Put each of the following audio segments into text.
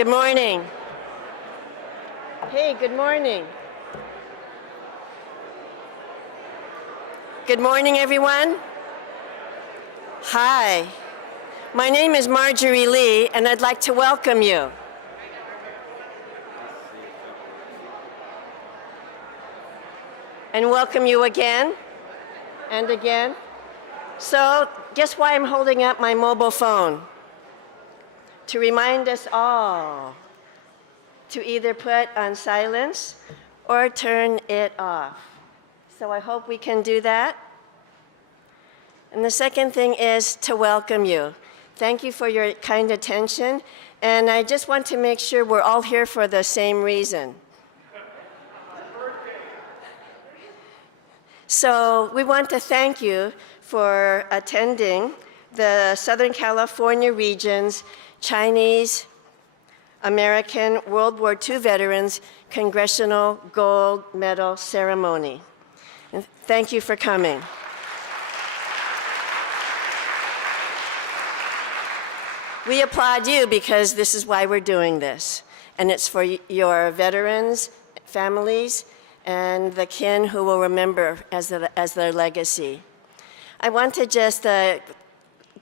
Good morning. Hey, good morning. Good morning, everyone. Hi. My name is Marjorie Lee, and I'd like to welcome you. And welcome you again and again. So, guess why I'm holding up my mobile phone? To remind us all to either put on silence or turn it off. So I hope we can do that. And the second thing is to welcome you. Thank you for your kind attention. And I just want to make sure we're all here for the same reason. So we want to thank you for attending the Southern California region's Chinese American World War II Veterans Congressional Gold Medal Ceremony. And thank you for coming. We applaud you because this is why we're doing this. And it's for your veterans, families, and the kin who will remember as their legacy. I want to just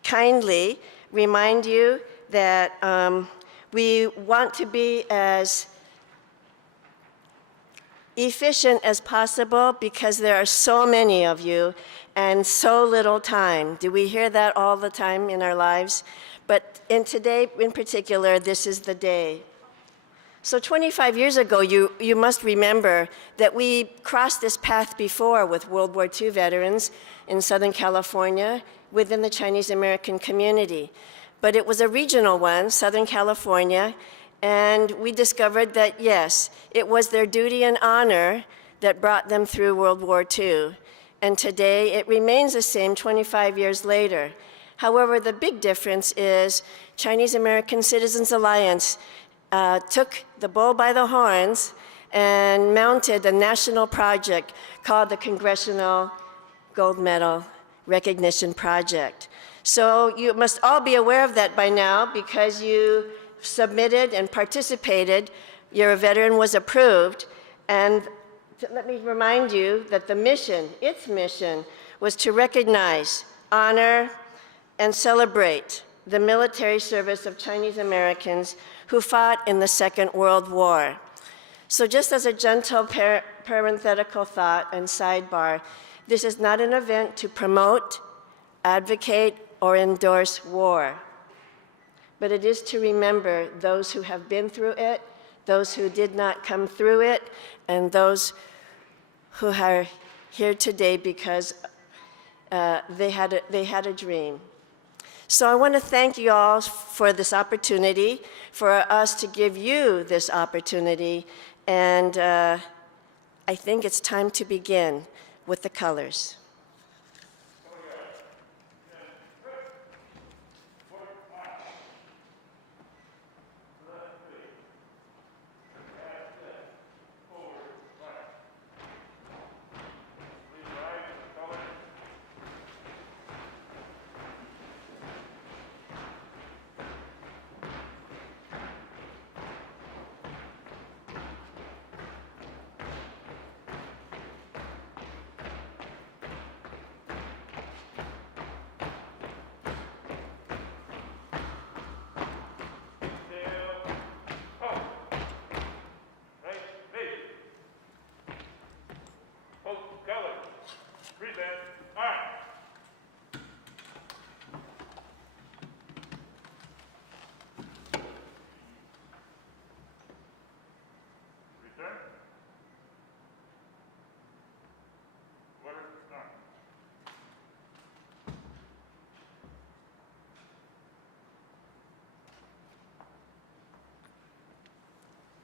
kindly remind you that we want to be as efficient as possible because there are so many of you and so little time. Do we hear that all the time in our lives? But today in particular, this is the day. So 25 years ago, you must remember that we crossed this path before with World War II veterans in Southern California within the Chinese American community. But it was a regional one, Southern California, and we discovered that, yes, it was their duty and honor that brought them through World War II. And today, it remains the same 25 years later. However, the big difference is Chinese American Citizens Alliance took the bull by the horns and mounted a national project called the Congressional Gold Medal Recognition Project. So you must all be aware of that by now because you submitted and participated. Your veteran was approved. And let me remind you that the mission, its mission, was to recognize, honor, and celebrate the military service of Chinese Americans who fought in the Second World War. So just as a gentle parenthetical thought and sidebar, this is not an event to promote, advocate, or endorse war. But it is to remember those who have been through it, those who did not come through it, and those who are here today because they had a dream. So I want to thank you all for this opportunity, for us to give you this opportunity, and I think it's time to begin with the colors.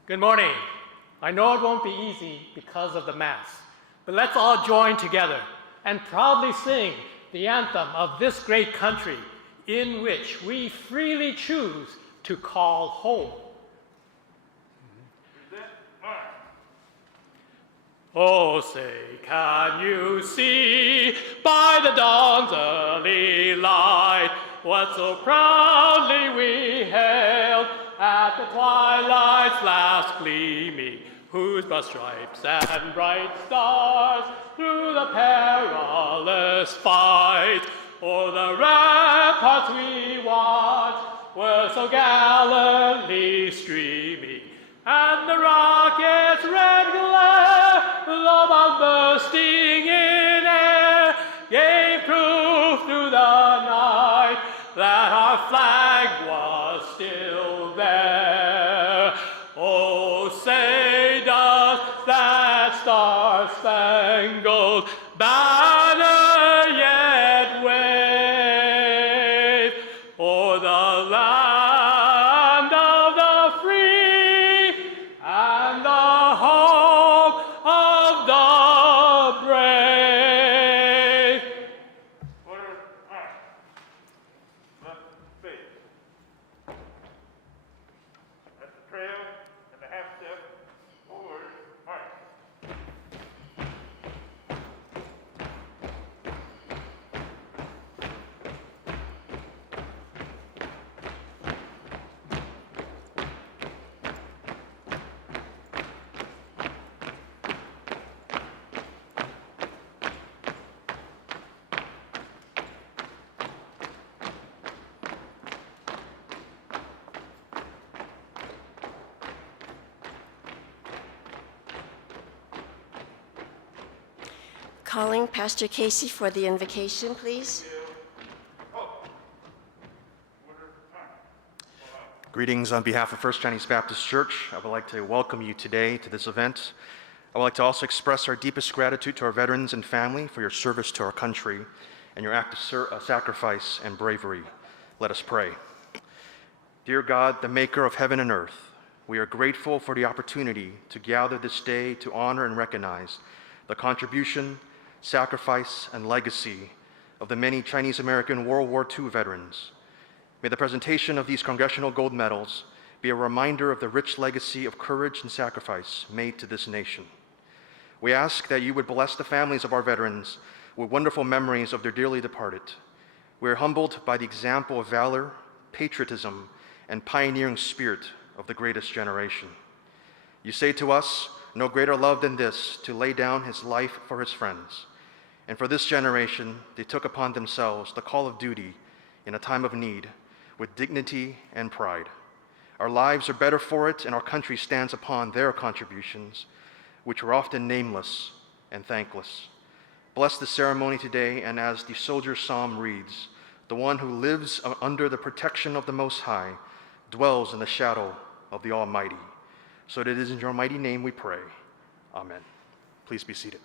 Good morning. I know it won't be easy because of the mass, but let's all join together and proudly sing the anthem of this great country in which we freely choose to call home. Oh, say, can you see by the dawn's early light what so proudly we hailed at at the twilight's last gleaming, whose broad stripes and bright stars through the perilous fight o'er the ramparts we watched were so gallantly streaming, and the rocket's red glare, the bomb bursting in air, gave proof through the night that our flag was still there. Oh, say does that star-spangled banner yet wave o'er the land of the free and the home of the brave? Order, march. Left, face. That's the trail and the half step. Forward, march. Calling Pastor Casey for the invocation, please. Greetings on behalf of First Chinese Baptist Church. I would like to welcome you today to this event. I would like to also express our deepest gratitude to our veterans and family for your service to our country and your act of sacrifice and bravery. Let us pray. Dear God, the maker of heaven and earth, we are grateful for the opportunity to gather this day to honor and recognize the contribution, sacrifice, and legacy of the many Chinese American World War II veterans. May the presentation of these Congressional Gold Medals be a reminder of the rich legacy of courage and sacrifice made to this nation. We ask that you would bless the families of our veterans with wonderful memories of their dearly departed. We are humbled by the example of valor, patriotism, and pioneering spirit of the greatest generation. You say to us, no greater love than this, to lay down his life for his friends. And for this generation, they took upon themselves the call of duty in a time of need with dignity and pride. Our lives are better for it, and our country stands upon their contributions, which were often nameless and thankless. Bless the ceremony today, and as the soldier's psalm reads, the one who lives under the protection of the Most High dwells in the shadow of the Almighty. So it is in your mighty name we pray. Amen. Please be seated.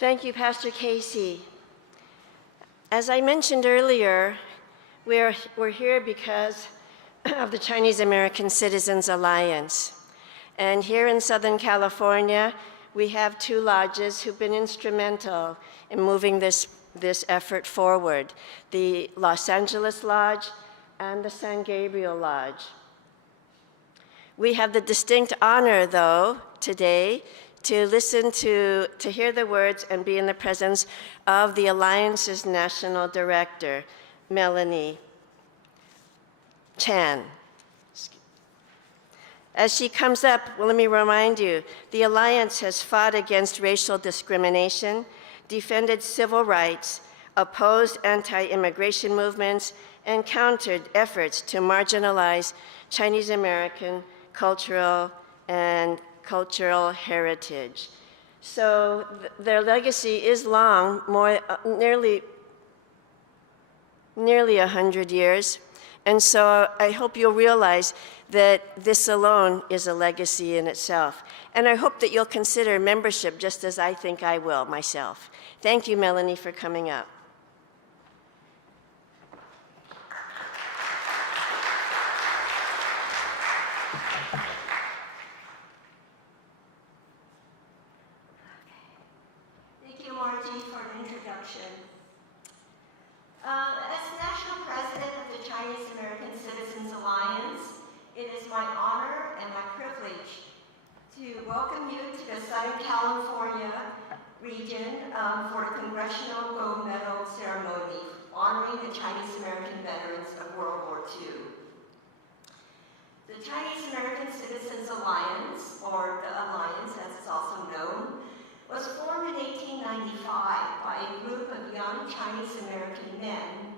Thank you, Pastor Casey. As I mentioned earlier, we're here because of the Chinese American Citizens Alliance. And here in Southern California, we have two lodges who've been instrumental in moving this effort forward, the Los Angeles Lodge and the San Gabriel Lodge. We have the distinct honor, though, today to listen to hear the words and be in the presence of the Alliance's National Director, Melanie Chan. As she comes up, well, let me remind you, the Alliance has fought against racial discrimination, defended civil rights, opposed anti-immigration movements, and countered efforts to marginalize Chinese American cultural heritage. So their legacy is long, nearly 100 years. And so I hope you'll realize that this alone is a legacy in itself. And I hope that you'll consider membership just as I think I will myself. Thank you, Melanie, for coming up. Thank you, Margie, for the introduction. As National President of the Chinese American Citizens Alliance, it is my honor and my privilege to welcome you to the Southern California region for the Congressional Gold Medal ceremony honoring the Chinese American veterans of World War II. The Chinese American Citizens Alliance, or the Alliance as it's also known, was formed in 1895 by a group of young Chinese American men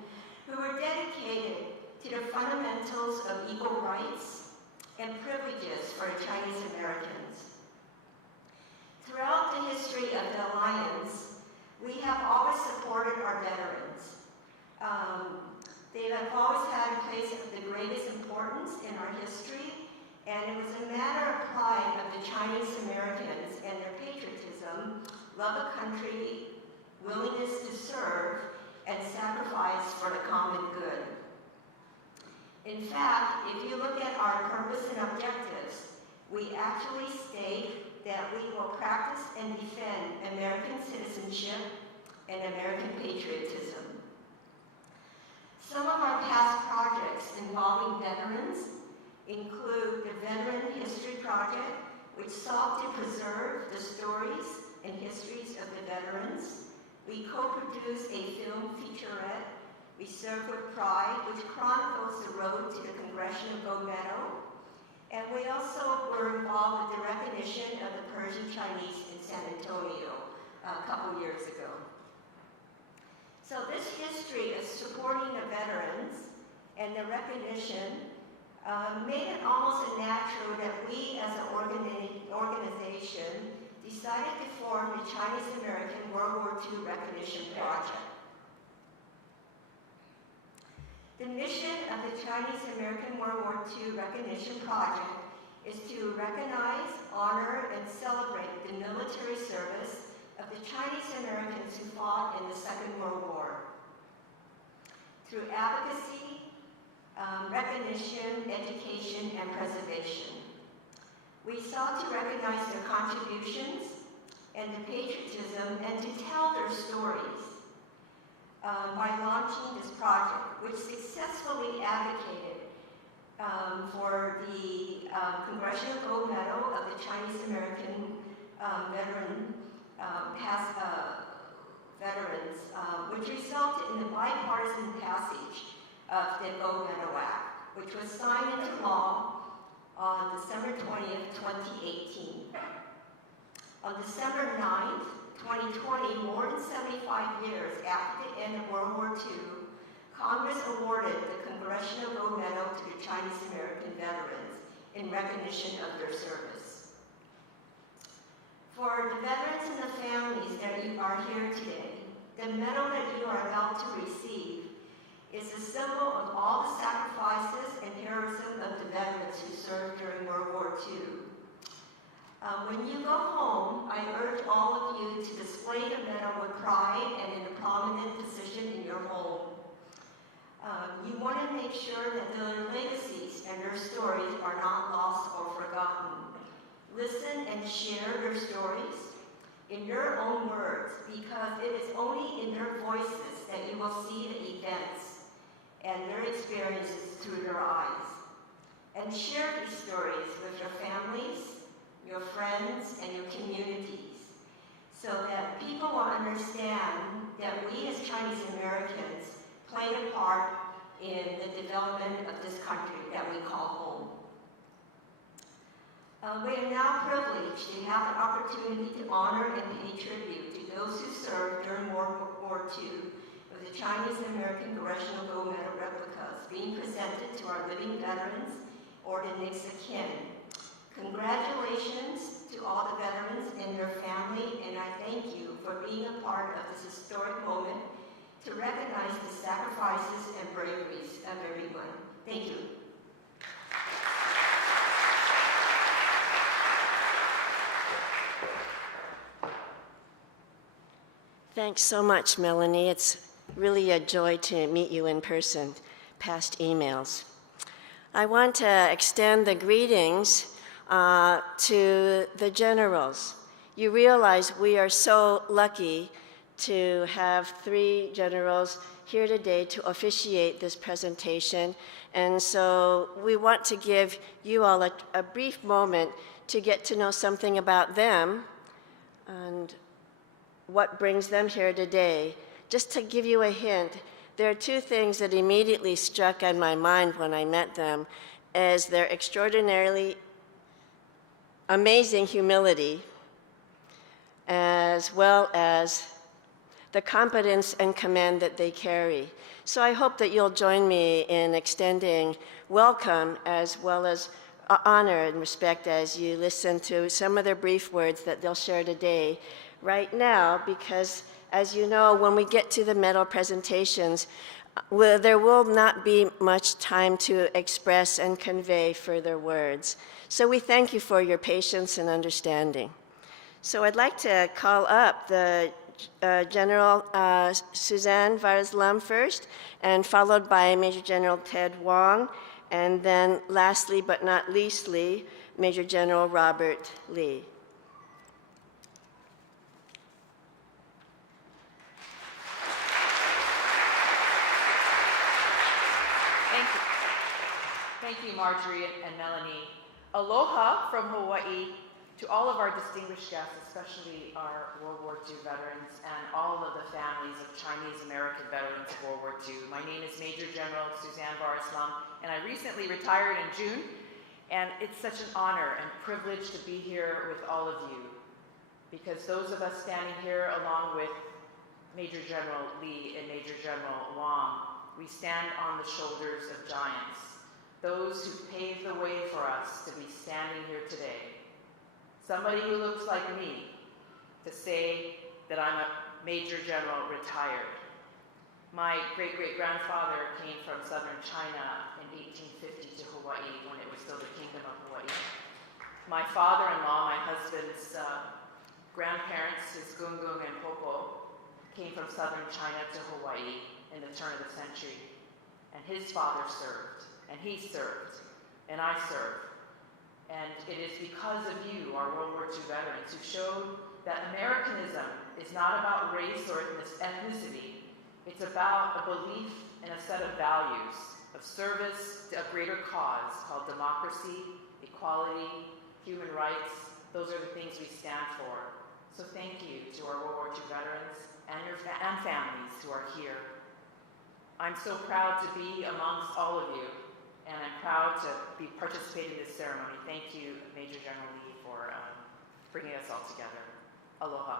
who were dedicated to the fundamentals of equal rights and privileges for Chinese Americans. Throughout the history of the Alliance, we have always supported our veterans. They have always had a place of the greatest importance in our history, and it was a matter of pride of the Chinese Americans and their patriotism, love of country, willingness to serve, and sacrifice for the common good. In fact, if you look at our purpose and objectives, we actually state that we will practice and defend American citizenship and American patriotism. Some of our past projects involving veterans include the Veteran History Project, which sought to preserve the stories and histories of the veterans. We co-produced a film featurette, We Serve with Pride, which chronicles the road to the Congressional Gold Medal. And we also were involved with the recognition of the Persian Chinese in San Antonio a couple years ago. So this history of supporting the veterans and the recognition made it almost natural that we as an organization decided to form the Chinese American World War II Recognition Project. The mission of the Chinese American World War II Recognition Project is to recognize, honor, and celebrate the military service of the Chinese Americans who fought in the Second World War. Through advocacy, recognition, education, and preservation. We sought to recognize their contributions and their patriotism and to tell their stories by launching this project, which successfully advocated for the Congressional Gold Medal of the Chinese American veterans, which resulted in the bipartisan passage of the Gold Medal Act, which was signed into law on December 20th, 2018. On December 9th, 2020, more than 75 years after the end of World War II, Congress awarded the Congressional Gold Medal to the Chinese American veterans in recognition of their service. For the veterans and the families that you are here today, the medal that you are about to receive is a symbol of all the sacrifices and heroism of the veterans who served during World War II. When you go home, I urge all of you to display the medal with pride and in a prominent position in your home. You want to make sure that their legacies and their stories are not lost or forgotten. Listen and share their stories in your own words, because it is only in their voices that you will see the events and their experiences through their eyes. And share these stories with your families, your friends, and your communities, so that people will understand that we as Chinese Americans played a part in the development of this country that we call home. We are now privileged to have the opportunity to honor and pay tribute to those who served during World War II with the Chinese American Congressional Gold Medal replicas being presented to our living veterans or the next of kin. Congratulations to all the veterans and their family, and I thank you for being a part of this historic moment to recognize the sacrifices and braveries of everyone. Thank you. Thanks so much, Melanie. It's really a joy to meet you in person, past emails. I want to extend the greetings to the generals. You realize we are so lucky to have 3 generals here today to officiate this presentation. And so we want to give you all a brief moment to get to know something about them. And what brings them here today. Just to give you a hint, there are two things that immediately struck on my mind when I met them, as their extraordinarily amazing humility, as well as the competence and command that they carry. So I hope that you'll join me in extending welcome as well as honor and respect as you listen to some of their brief words that they'll share today. Right now, because as you know, when we get to the medal presentations, there will not be much time to express and convey further words. So we thank you for your patience and understanding. So I'd like to call up the General Suzanne Vares-Lum first, and followed by Major General Ted Wong, and then lastly but not leastly, Major General Robert Lee. Thank you, Marjorie and Melanie. Aloha from Hawaii to all of our distinguished guests, especially our World War II veterans and all of the families of Chinese American veterans of World War II. My name is Major General Suzanne Vares-Lum, and I recently retired in June, and it's such an honor and privilege to be here with all of you, because those of us standing here along with Major General Lee and Major General Wong, we stand on the shoulders of giants, those who paved the way for us to be standing here today. Somebody who looks like me to say that I'm a Major General retired. My great-great-grandfather came from southern China in 1850 to Hawaii when it was still the Kingdom of Hawaii. My father-in-law, my husband's grandparents, his Gungung and Popo, came from southern China to Hawaii in the turn of the century. And his father served, and he served, and I served. And it is because of you, our World War II veterans, who showed that Americanism is not about race or ethnicity. It's about a belief and a set of values of service to a greater cause called democracy, equality, human rights. Those are the things we stand for. So thank you to our World War II veterans and families who are here. I'm so proud to be amongst all of you, and I'm proud to be participating in this ceremony. Thank you, Major General Lee, for bringing us all together. Aloha.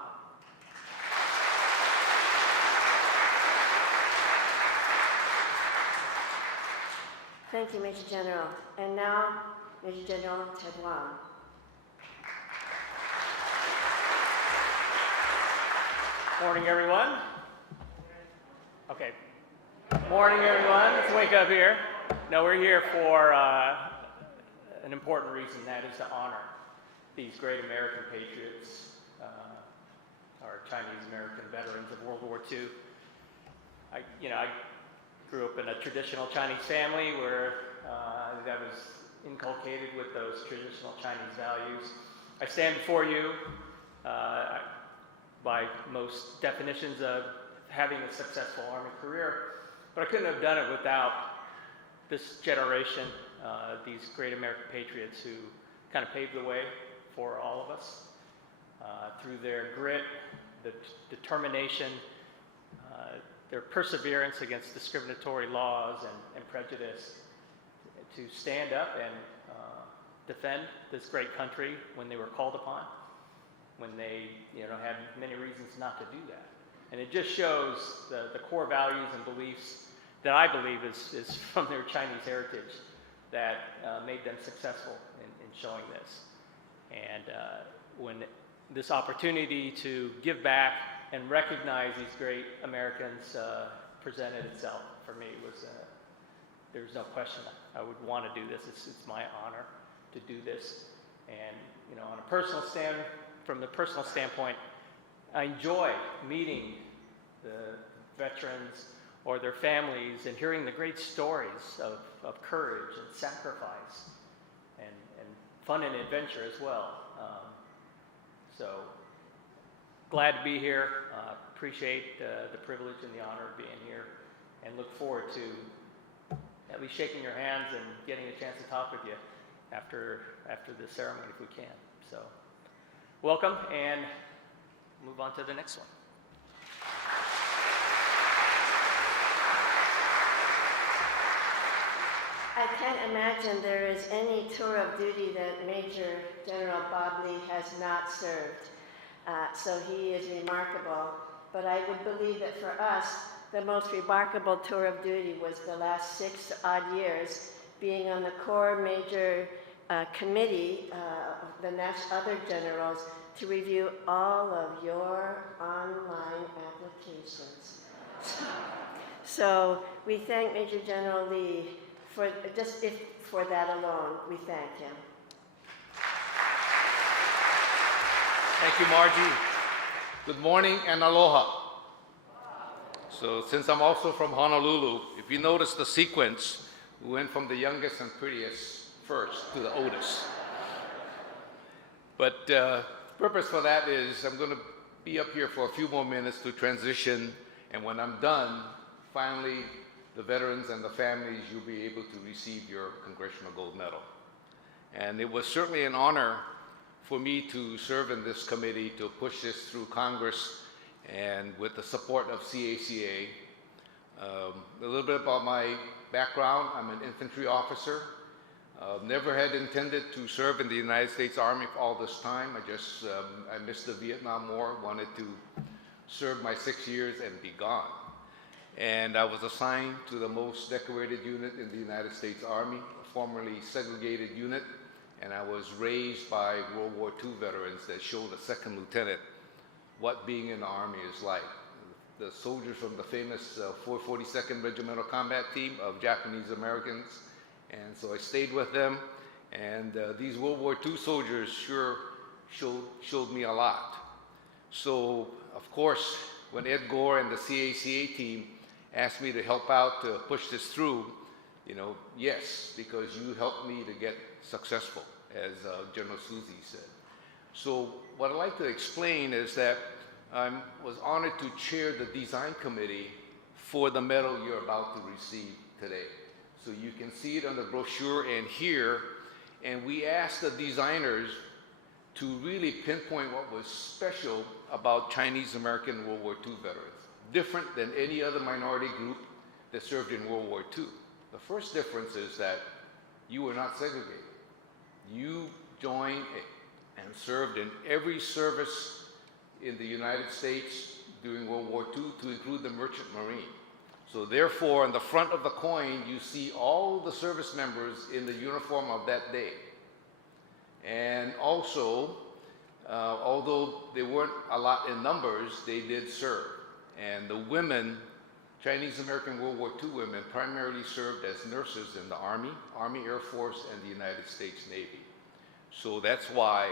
Thank you, Major General. And now, Major General Ted Wong. Morning, everyone. Okay. Morning, everyone. Let's wake up here. No, we're here for an important reason, that is to honor these great American patriots, our Chinese American veterans of World War II. I grew up in a traditional Chinese family where I was inculcated with those traditional Chinese values. I stand before you by most definitions of having a successful Army career, but I couldn't have done it without this generation, these great American patriots who kind of paved the way for all of us through their grit, the determination, their perseverance against discriminatory laws and prejudice, to stand up and defend this great country when they were called upon, when they had many reasons not to do that. And it just shows the core values and beliefs that I believe is from their Chinese heritage that made them successful in showing this. And when this opportunity to give back and recognize these great Americans presented itself, for me there's no question I would want to do this. It's my honor to do this. And on a from the personal standpoint, I enjoy meeting the veterans or their families and hearing the great stories of courage and sacrifice and fun and adventure as well. So glad to be here. Appreciate the privilege and the honor of being here, and look forward to at least shaking your hands and getting a chance to talk with you after the ceremony if we can. So welcome, and move on to the next one. I can't imagine there is any tour of duty that Major General Bob Lee has not served. So he is remarkable. But I would believe that for us, the most remarkable tour of duty was the last 6 odd years, being on the Corps Major Committee, the other generals, to review all of your online applications. So we thank Major General Lee for for that alone. We thank him. Thank you, Margie. Good morning and aloha. So since I'm also from Honolulu, if you notice the sequence, we went from the youngest and prettiest first to the oldest. But the purpose for that is I'm going to be up here for a few more minutes to transition, and when I'm done, finally, the veterans and the families, you'll be able to receive your Congressional Gold Medal. And it was certainly an honor for me to serve in this committee to push this through Congress and with the support of C.A.C.A. A little bit about my background. I'm an infantry officer. Never had intended to serve in the United States Army for all this time. I missed the Vietnam War, wanted to serve my 6 years and be gone. And I was assigned to the most decorated unit in the United States Army, a formerly segregated unit, and I was raised by World War II veterans that showed a second lieutenant what being in the Army is like. The soldiers from the famous 442nd Regimental Combat Team of Japanese Americans, and so I stayed with them, and these World War II soldiers sure showed me a lot. So, of course, when Ed Gore and the C.A.C.A. team asked me to help out to push this through, yes, because you helped me to get successful, as General Suzy said. So what I'd like to explain is that I was honored to chair the design committee for the medal you're about to receive today. So you can see it on the brochure and here, and we asked the designers to really pinpoint what was special about Chinese American World War II veterans, different than any other minority group that served in World War II. The first difference is that you were not segregated. You joined and served in every service in the United States during World War II, to include the Merchant Marine. So therefore, on the front of the coin, you see all the service members in the uniform of that day. And also, although they weren't a lot in numbers, they did serve. And the women, Chinese American World War II women, primarily served as nurses in the Army, Army Air Force, and the United States Navy. So that's why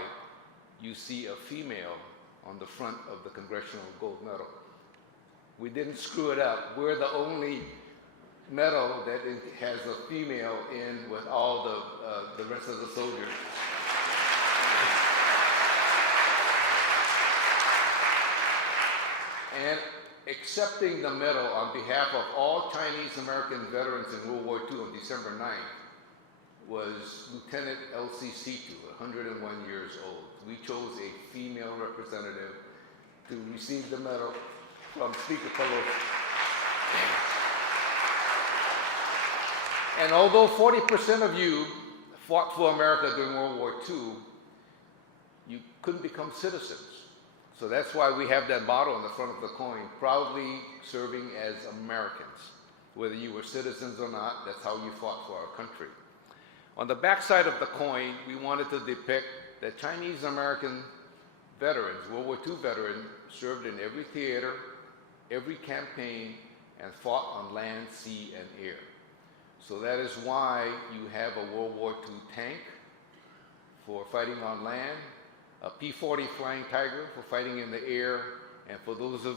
you see a female on the front of the Congressional Gold Medal. We didn't screw it up. We're the only medal that has a female in with all the rest of the soldiers. And accepting the medal on behalf of all Chinese American veterans in World War II on December 9th was Lieutenant L.C. Situ, 101 years old. We chose a female representative to receive the medal from Speaker Pelosi. And although 40% of you fought for America during World War II, you couldn't become citizens. So that's why we have that motto on the front of the coin, proudly serving as Americans. Whether you were citizens or not, that's how you fought for our country. On the back side of the coin, we wanted to depict that Chinese American veterans, World War II veterans, served in every theater, every campaign, and fought on land, sea, and air. So that is why you have a World War II tank for fighting on land, a P-40 Flying Tiger for fighting in the air, and for those of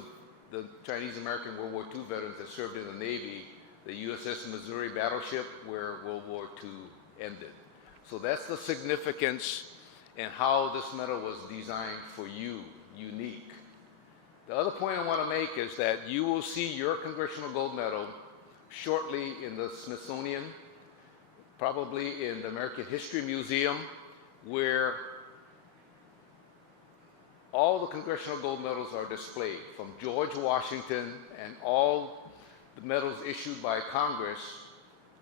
the Chinese American World War II veterans that served in the Navy, the USS Missouri battleship where World War II ended. So that's the significance and how this medal was designed for you, unique. The other point I want to make is that you will see your Congressional Gold Medal shortly in the Smithsonian, probably in the American History Museum, where all the Congressional Gold Medals are displayed, from George Washington and all the medals issued by Congress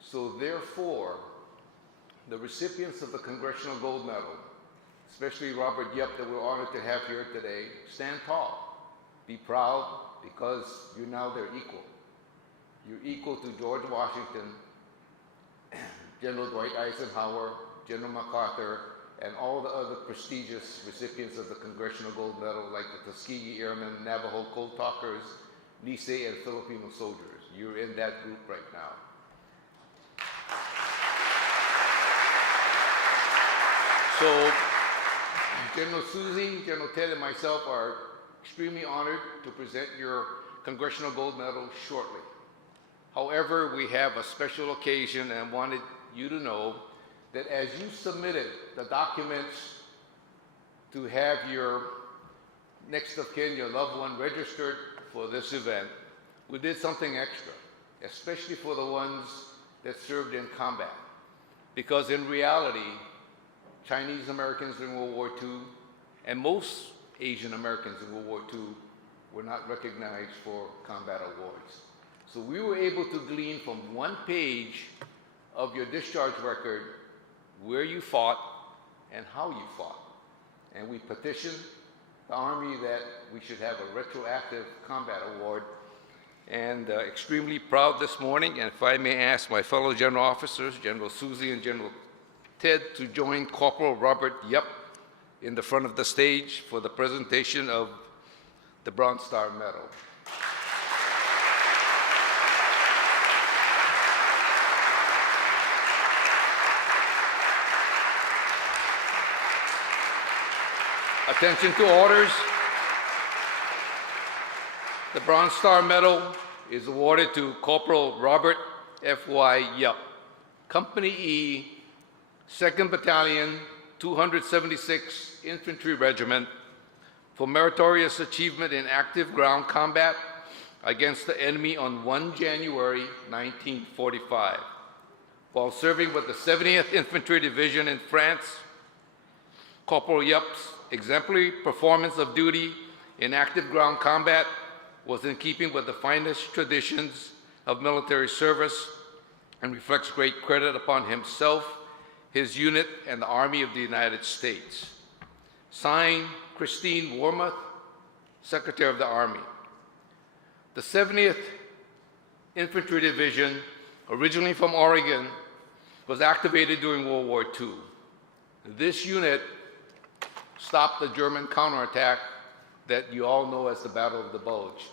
So therefore, the recipients of the Congressional Gold Medal, especially Robert Yep, that we're honored to have here today, stand tall. Be proud, because you're now their equal. You're equal to George Washington, General Dwight Eisenhower, General MacArthur, and all the other prestigious recipients of the Congressional Gold Medal, like the Tuskegee Airmen, Navajo Cold Talkers, Nisei, and Filipino soldiers. You're in that group right now. So, General Susie, General Ted, and myself are extremely honored to present your Congressional Gold Medal shortly. However, we have a special occasion and wanted you to know that as you submitted the documents to have your next of kin, your loved one, registered for this event, we did something extra, especially for the ones that served in combat. Because in reality, Chinese Americans during World War II and most Asian Americans in World War II were not recognized for combat awards. So we were able to glean from one page of your discharge record where you fought and how you fought. And we petitioned the Army that we should have a retroactive combat award. And extremely proud this morning, and if I may ask my fellow general officers, General Susie and General Ted, to join Corporal Robert Yep in the front of the stage for the presentation of the Bronze Star Medal. Attention to orders. The Bronze Star Medal is awarded to Corporal Robert F.Y. Yep, Company E, 2nd Battalion, 276th Infantry Regiment, for meritorious achievement in active ground combat against the enemy on 1 January 1945. While serving with the 70th Infantry Division in France, Corporal Yep's exemplary performance of duty in active ground combat was in keeping with the finest traditions of military service and reflects great credit upon himself, his unit, and the Army of the United States. Signed, Christine Wormuth, Secretary of the Army. The 70th Infantry Division, originally from Oregon, was activated during World War II. This unit stopped the German counterattack that you all know as the Battle of the Bulge.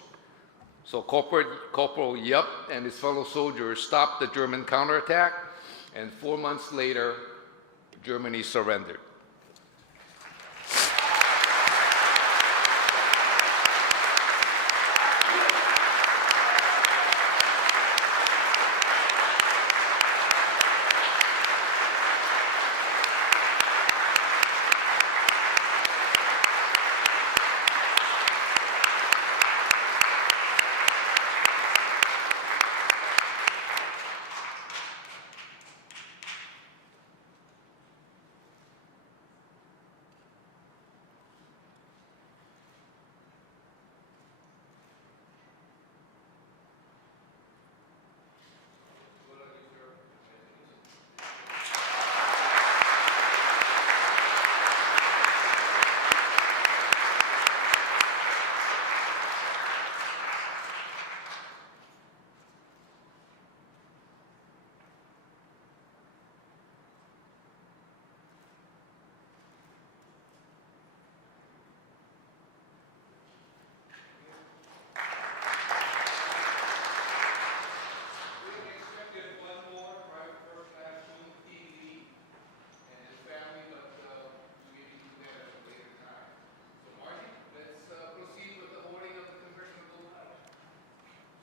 So Corporal Yep and his fellow soldiers stopped the German counterattack, and 4 months later, Germany surrendered.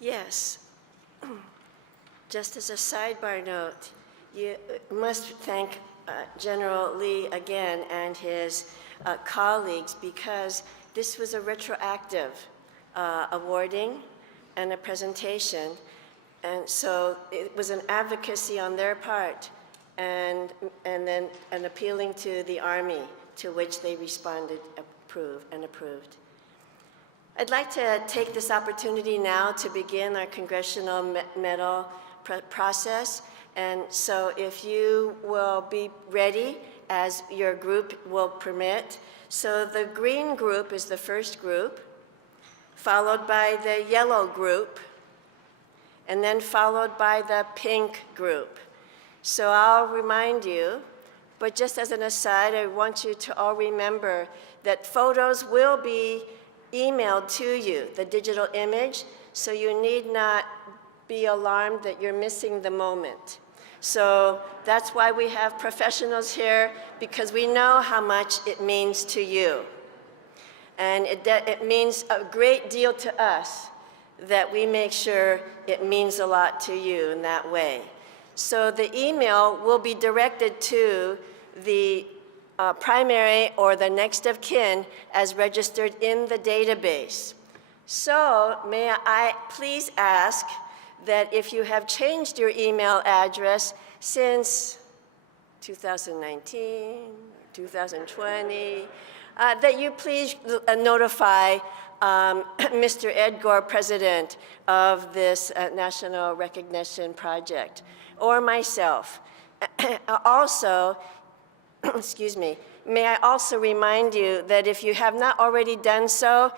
Yes. Just as a sidebar note, you must thank General Lee again and his colleagues, because this was a retroactive awarding and a presentation, and so it was an advocacy on their part, and then an appealing to the Army, to which they responded, approved. I'd like to take this opportunity now to begin our Congressional Medal process, And so if you will be ready as your group will permit. So the green group is the first group, followed by the yellow group, and then followed by the pink group. So I'll remind you, but just as an aside, I want you to all remember that photos will be emailed to you, the digital image, so you need not be alarmed that you're missing the moment. So that's why we have professionals here, because we know how much it means to you. And it means a great deal to us that we make sure it means a lot to you in that way. So the email will be directed to the primary or the next of kin as registered in the database. So may I please ask that if you have changed your email address since 2019, 2020, that you please notify Mr. Edgar, president of this National Recognition Project, or myself. Also, excuse me, may I also remind you that if you have not already done so,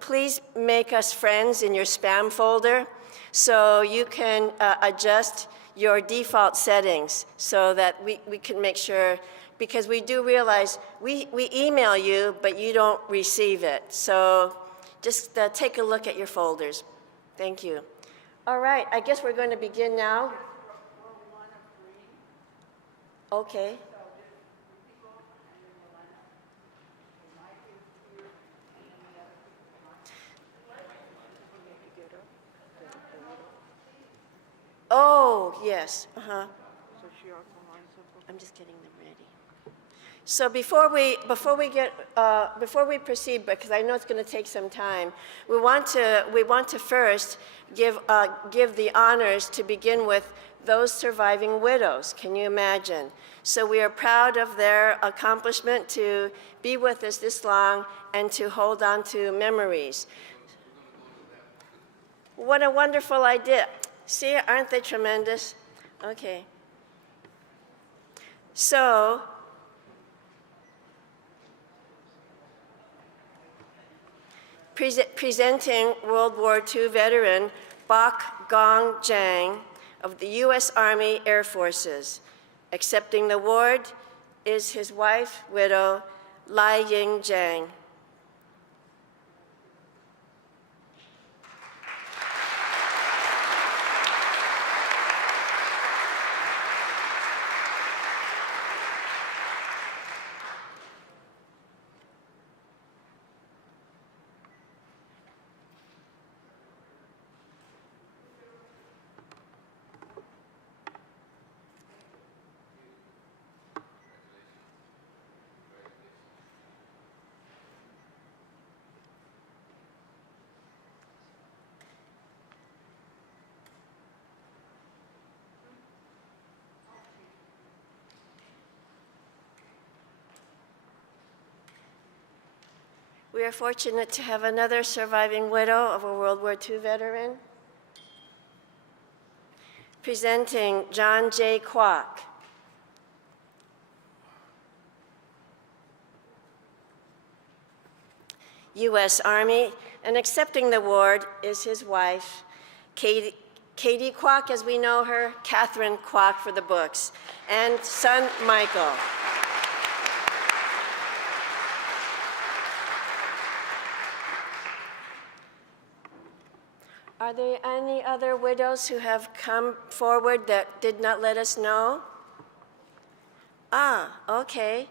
please make us friends in your spam folder so you can adjust your default settings so that we can make sure, because we do realize we email you, but you don't receive it. So just take a look at your folders. Thank you. All right, I guess we're going to begin now. Okay. Oh, yes. Uh-huh. I'm just getting them ready. So before we proceed, because I know it's going to take some time, we want to first give the honors to begin with those surviving widows. Can you imagine? So we are proud of their accomplishment to be with us this long and to hold on to memories. What a wonderful idea. See, aren't they tremendous? Okay. So, presenting World War II veteran Bok Gong Jang of the U.S. Army Air Forces. Accepting the award is his wife, widow, Lai Ying Jang. We are fortunate to have another surviving widow of a World War II veteran. Presenting John J. Kwok. U.S. Army, and accepting the award is his wife, Katie Kwok, as we know her, Catherine Kwok for the books, and son Michael. Are there any other widows who have come forward that did not let us know? Ah, okay.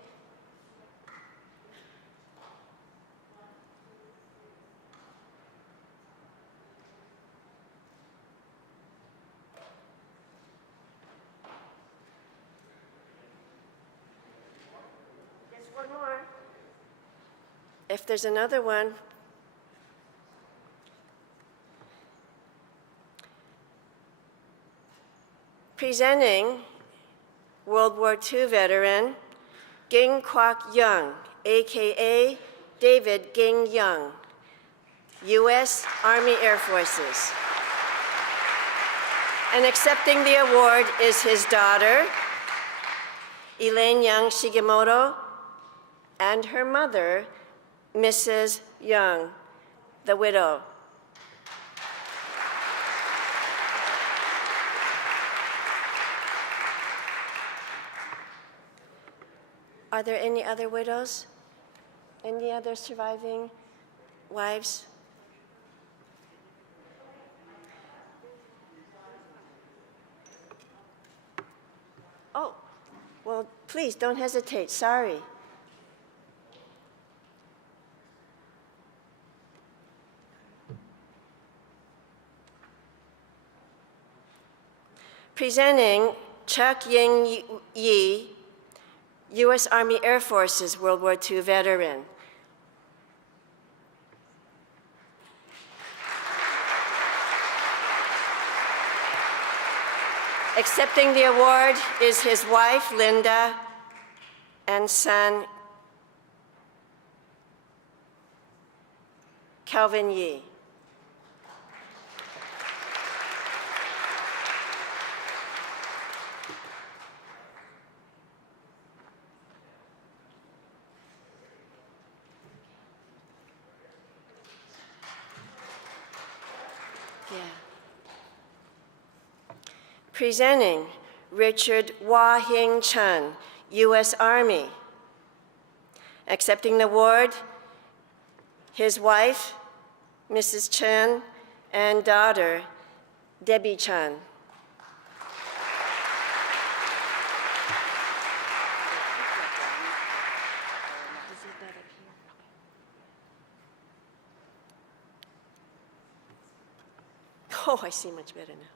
Just one more. If there's another one. Presenting World War II veteran Ging Kwok Young, a.k.a. David Ging Young, U.S. Army Air Forces. And accepting the award is his daughter, Elaine Young Shigemoto, and her mother, Mrs. Young, the widow. Are there any other widows? Any other surviving wives? Oh, well, please don't hesitate. Sorry. Presenting Chuck Ying Yi, U.S. Army Air Forces World War II veteran. Accepting the award is his wife, Linda, and son, Calvin Yi. Yeah. Presenting Richard Wah-Hing Chun, U.S. Army. Accepting the award, his wife, Mrs. Chen, and daughter, Debbie Chun. Oh, I see much better now.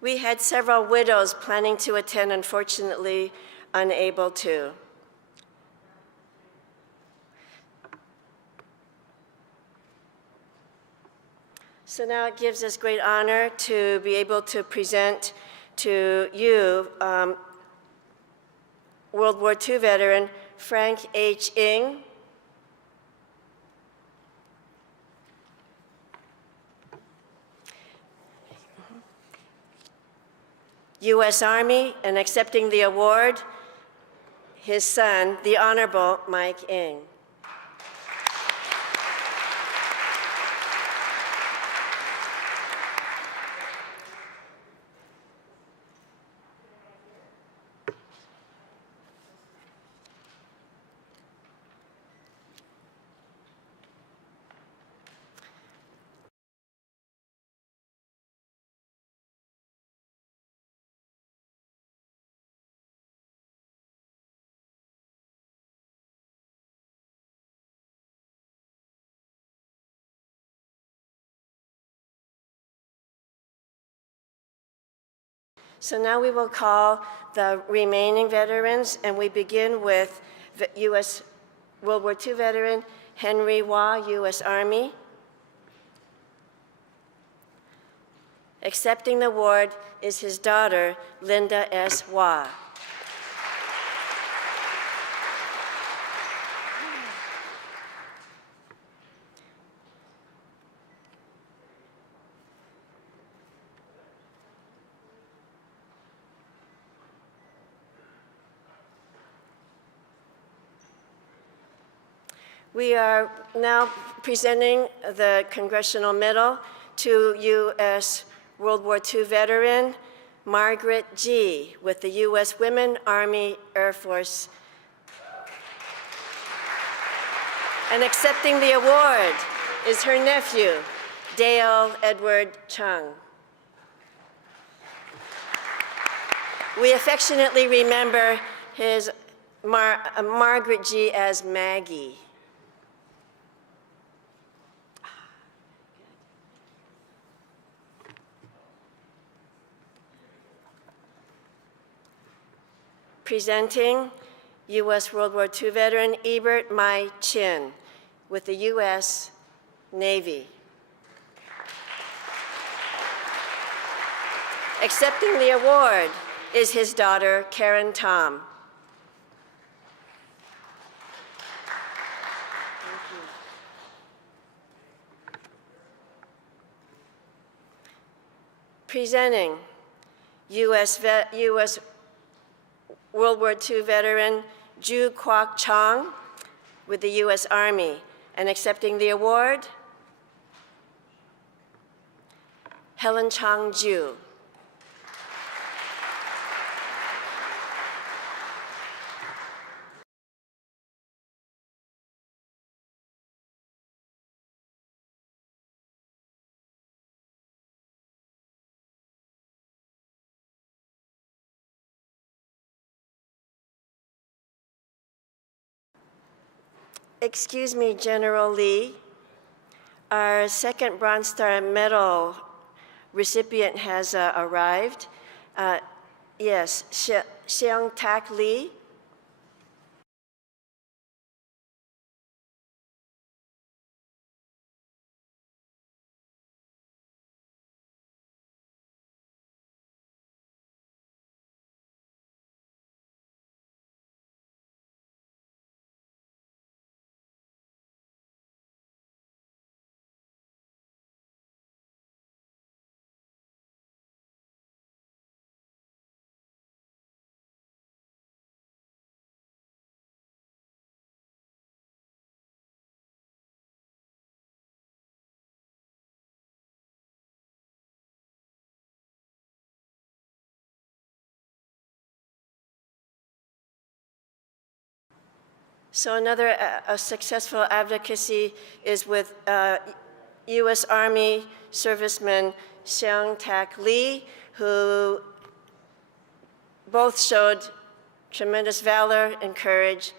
We had several widows planning to attend, unfortunately unable to. So now it gives us great honor to be able to present to you World War II veteran Frank H. Ng. U.S. Army, and accepting the award, his son, the Honorable Mike Ng. So now we will call the remaining veterans, and we begin with U.S. World War II veteran Henry Wah, U.S. Army. Accepting the award is his daughter, Linda S. Wah. We are now presenting the Congressional Medal to U.S. World War II veteran Margaret G. with the U.S. Women Army Air Force. And accepting the award is her nephew, Dale Edward Chung. We affectionately remember his Margaret G. as Maggie. Presenting U.S. World War II veteran Ebert Mai Chin with the U.S. Navy. Accepting the award is his daughter, Karen Tom. Presenting U.S. World War II veteran Ju Kwok Chong with the U.S. Army. And accepting the award, Helen Chong Ju. Excuse me, General Lee. Our second Bronze Star Medal recipient has arrived. Yes, Seong Tak Lee. So another a successful advocacy is with U.S. Army serviceman Seong Tak Lee, who both showed tremendous valor and courage.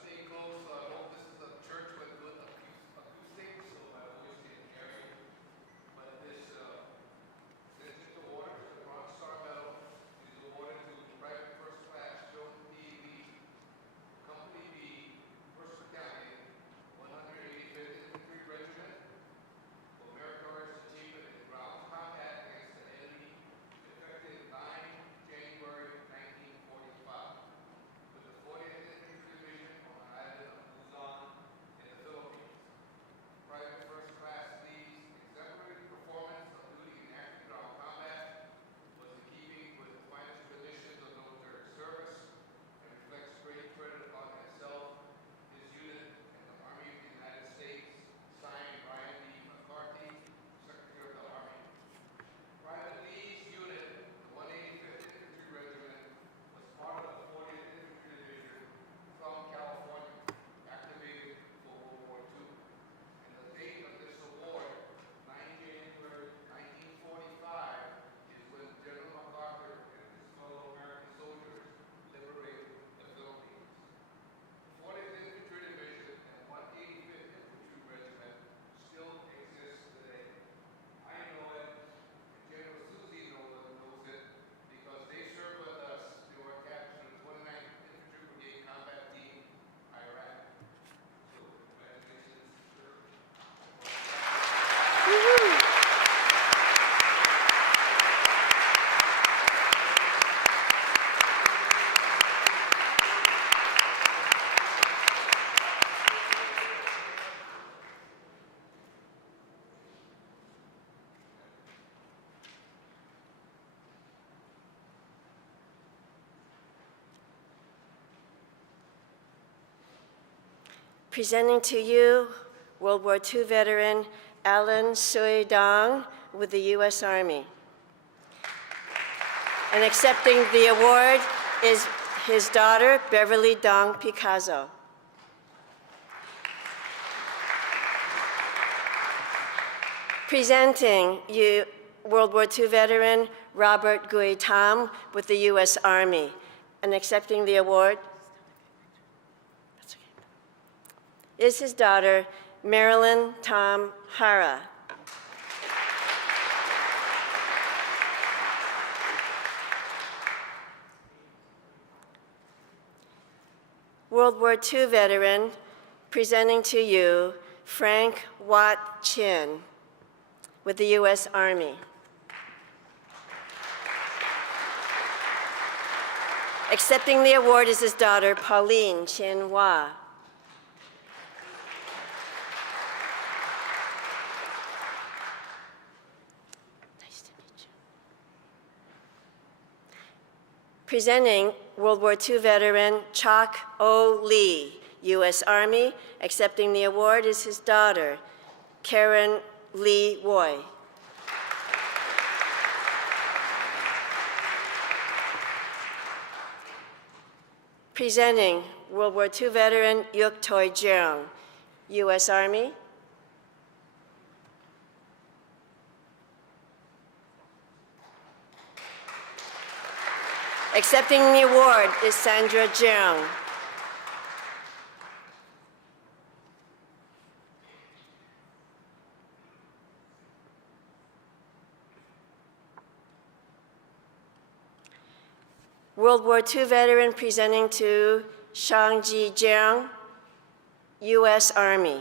Stay close. I hope this is a church with good acoustics, so I always get carried. But this award, the Bronze Star Medal, is awarded to Private First Class Joan P. Lee, Company B, 1st Battalion, 185th Infantry Regiment, for meritorious achievement in ground combat against the enemy, effective 9 January 1945. With the 40th Infantry Division on the island of Luzon in the Philippines. Private First Class Lee's exemplary performance of duty in active ground combat was in keeping with the finest traditions of military service and reflects great credit upon himself, his unit, and the Army of the United States, signed Brian D. McCarthy, Secretary of the Army. Private Lee's unit, the 185th Infantry Regiment, was part of the 40th Infantry Division from California, activated for World War II. And the date of this award, 9 January 1945, is when General MacArthur and his fellow American soldiers liberated the Philippines. The 40th Infantry Division and 185th Infantry Regiment still exist today. I know it, and General Susie knows it, because they served with us through our capture of the 29th Infantry Brigade Combat Team, Iraq. So, congratulations, sir. Presenting to you World War II veteran Alan Sui Dong with the U.S. Army. And accepting the award is his daughter, Beverly Dong Picasso. Presenting you World War II veteran Robert Gui Tam with the U.S. Army. And accepting the award is his daughter, Marilyn Tom Hara. World War II veteran, presenting to you Frank Watt Chin with the U.S. Army. Accepting the award is his daughter, Pauline Chin Hua. Presenting World War II veteran Chok O. Lee, U.S. Army. Accepting the award is his daughter, Karen Lee Woy. Presenting World War II veteran Yuk Toi Jeong, U.S. Army. Accepting the award is Sandra Jeong. World War II veteran presenting to Shang-Ji Jeong, U.S. Army.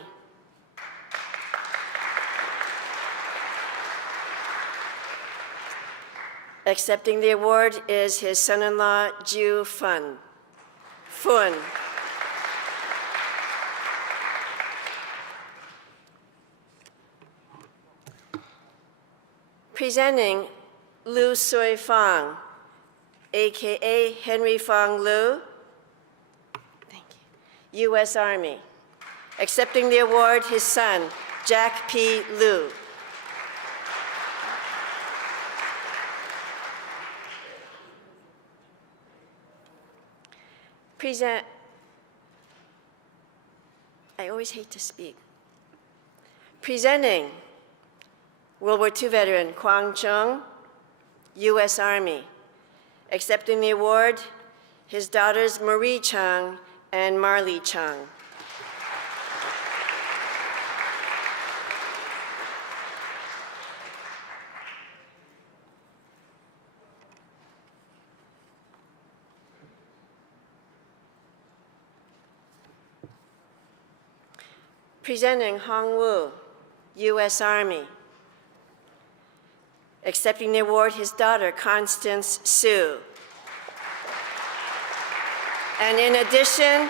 Accepting the award is his son-in-law, Ju Fun. Presenting Lu Sui Fang, A.K.A. Henry Fang Lu, thank you, U.S. Army. Accepting the award, his son, Jack P. Lu. I always hate to speak. Presenting World War II veteran Kwang Chung, U.S. Army. Accepting the award, his daughters Marie Chung and Marley Chung. Presenting Hong Wu, U.S. Army. Accepting the award, his daughter, Constance Sue. And in addition,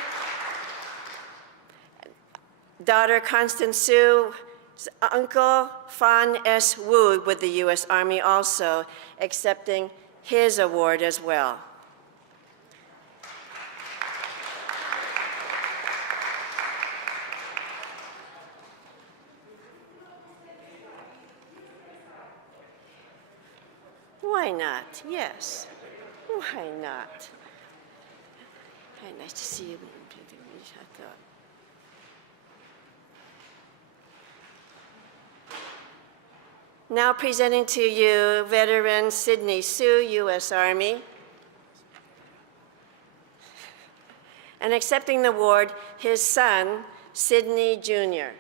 daughter Constance Sue's uncle, Fan S. Wu, with the U.S. Army also, accepting his award as well. Why not? Yes. Why not? Hi, nice to see you. Now presenting to you veteran Sidney Sue, U.S. Army. And accepting the award, his son, Sidney Jr.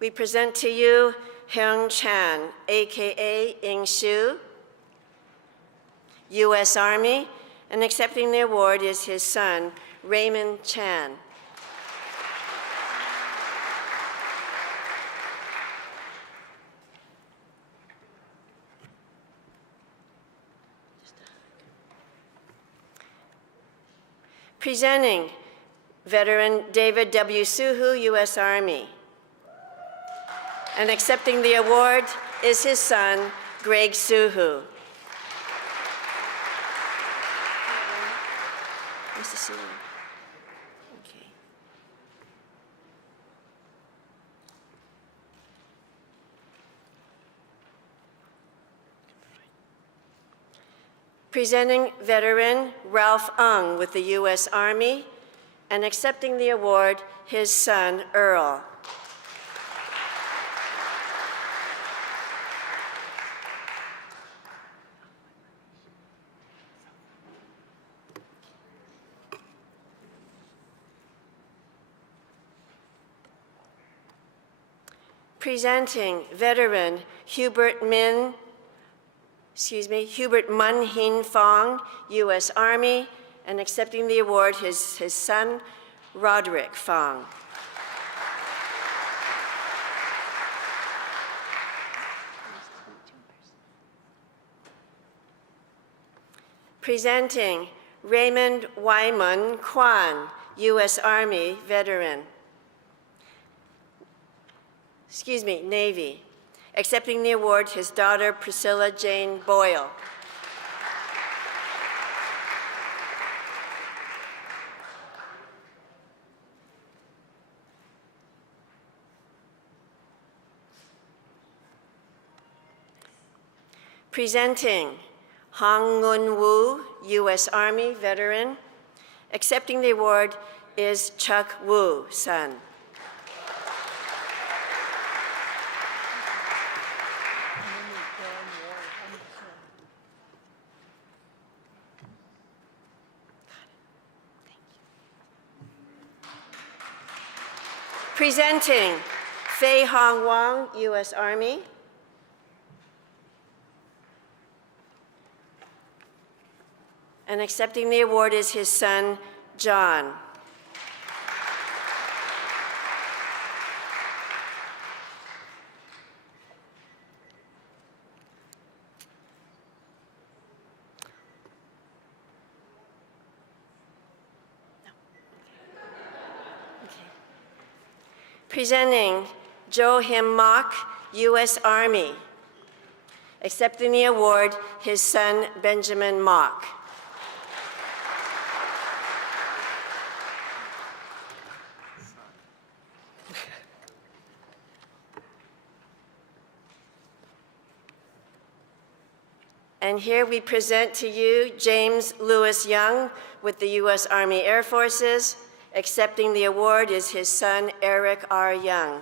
We present to you Hyung Chan, A.K.A. Ing Shu, U.S. Army, and accepting the award is his son, Raymond Chan. Presenting veteran David W. Suhu, U.S. Army. And accepting the award is his son, Greg Suhu. Nice to see you. Okay. Presenting veteran Ralph Ung with the U.S. Army, and accepting the award, his son, Earl. Presenting veteran Hubert Mun Hin Fong, U.S. Army, and accepting the award, his son, Roderick Fong. Presenting Raymond Wyman Kwan, U.S. Army veteran. Navy. Accepting the award, his daughter Priscilla Jane Boyle. Presenting Hong Ngun Woo, U.S. Army veteran. Accepting the award is Chuck Woo, son. Presenting Fei Hong Wong, U.S. Army. And accepting the award is his son, John. Presenting Jo Him Mok, U.S. Army. Accepting the award, his son, Benjamin Mok. And here we present to you James Lewis Young with the U.S. Army Air Forces. Accepting the award is his son, Eric R. Young.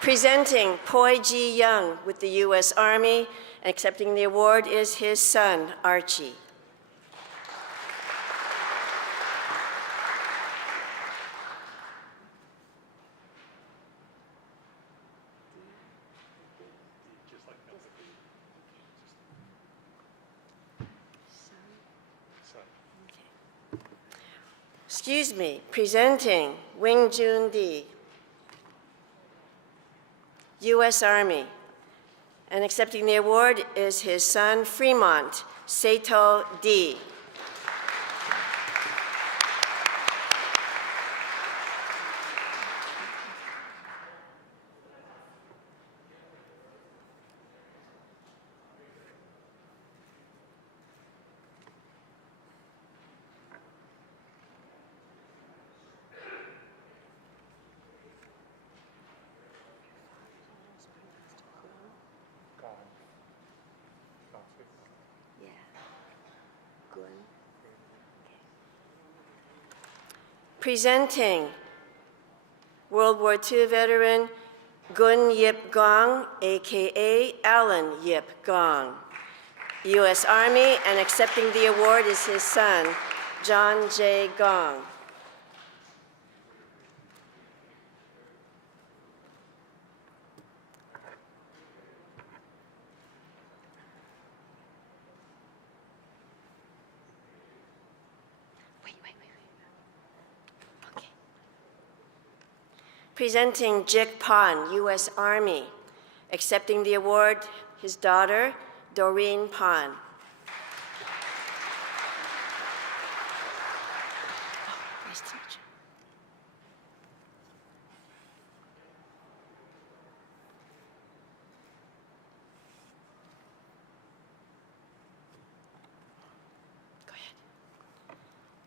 Presenting Poi Ji Young with the U.S. Army, and accepting the award is his son, Archie. Presenting Wing Jun Dee, U.S. Army, and accepting the award is his son, Fremont Sato D. Presenting World War II veteran Gun Yip Gong, A.K.A. Alan Yip Gong, U.S. Army, and accepting the award is his son, John J. Gong. Presenting Jik Pan, U.S. Army. Accepting the award, his daughter, Doreen Pan. Oh, nice to meet you. Go ahead.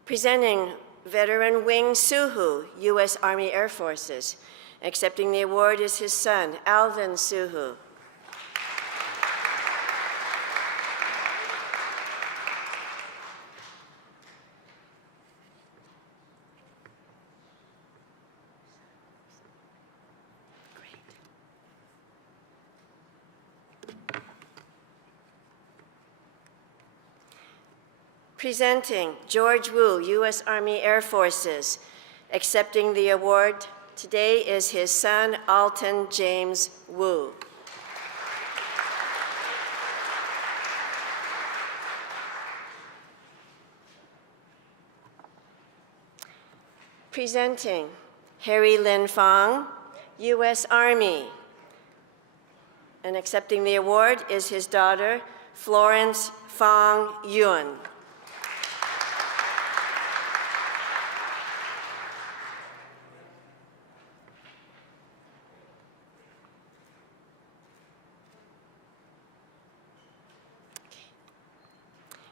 Presenting veteran Wing Suhu, U.S. Army Air Forces. Accepting the award is his son, Alvin Suhu. Presenting George Wu, U.S. Army Air Forces. Accepting the award today is his son, Alton James Wu. Presenting Harry Lin Fong, U.S. Army. And accepting the award is his daughter, Florence Fong Yun.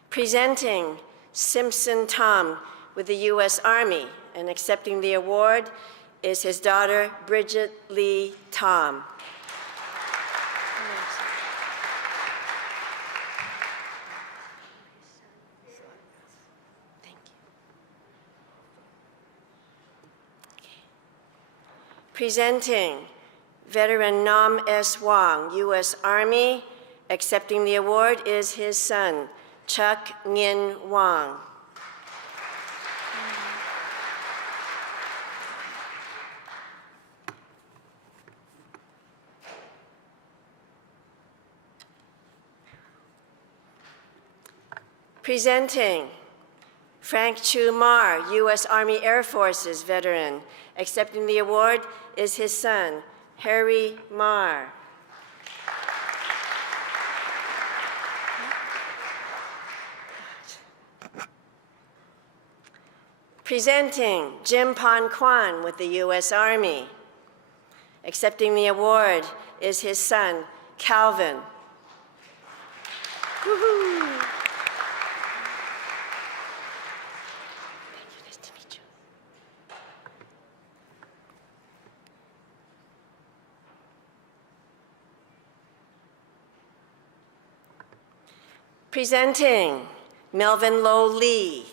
Presenting Simpson Tom with the U.S. Army, and accepting the award is his daughter, Bridget Lee Tom. Thank you. Presenting veteran Nam S. Wong, U.S. Army, accepting the award is his son, Chuck Ngin Wong. Presenting Frank Chu Mar, U.S. Army Air Forces veteran. Accepting the award is his son, Harry Mar. Presenting Jim Pon Kwan with the U.S. Army. Accepting the award is his son, Calvin. Woohoo! Thank you, nice to meet you. Presenting Melvin Lo Lee,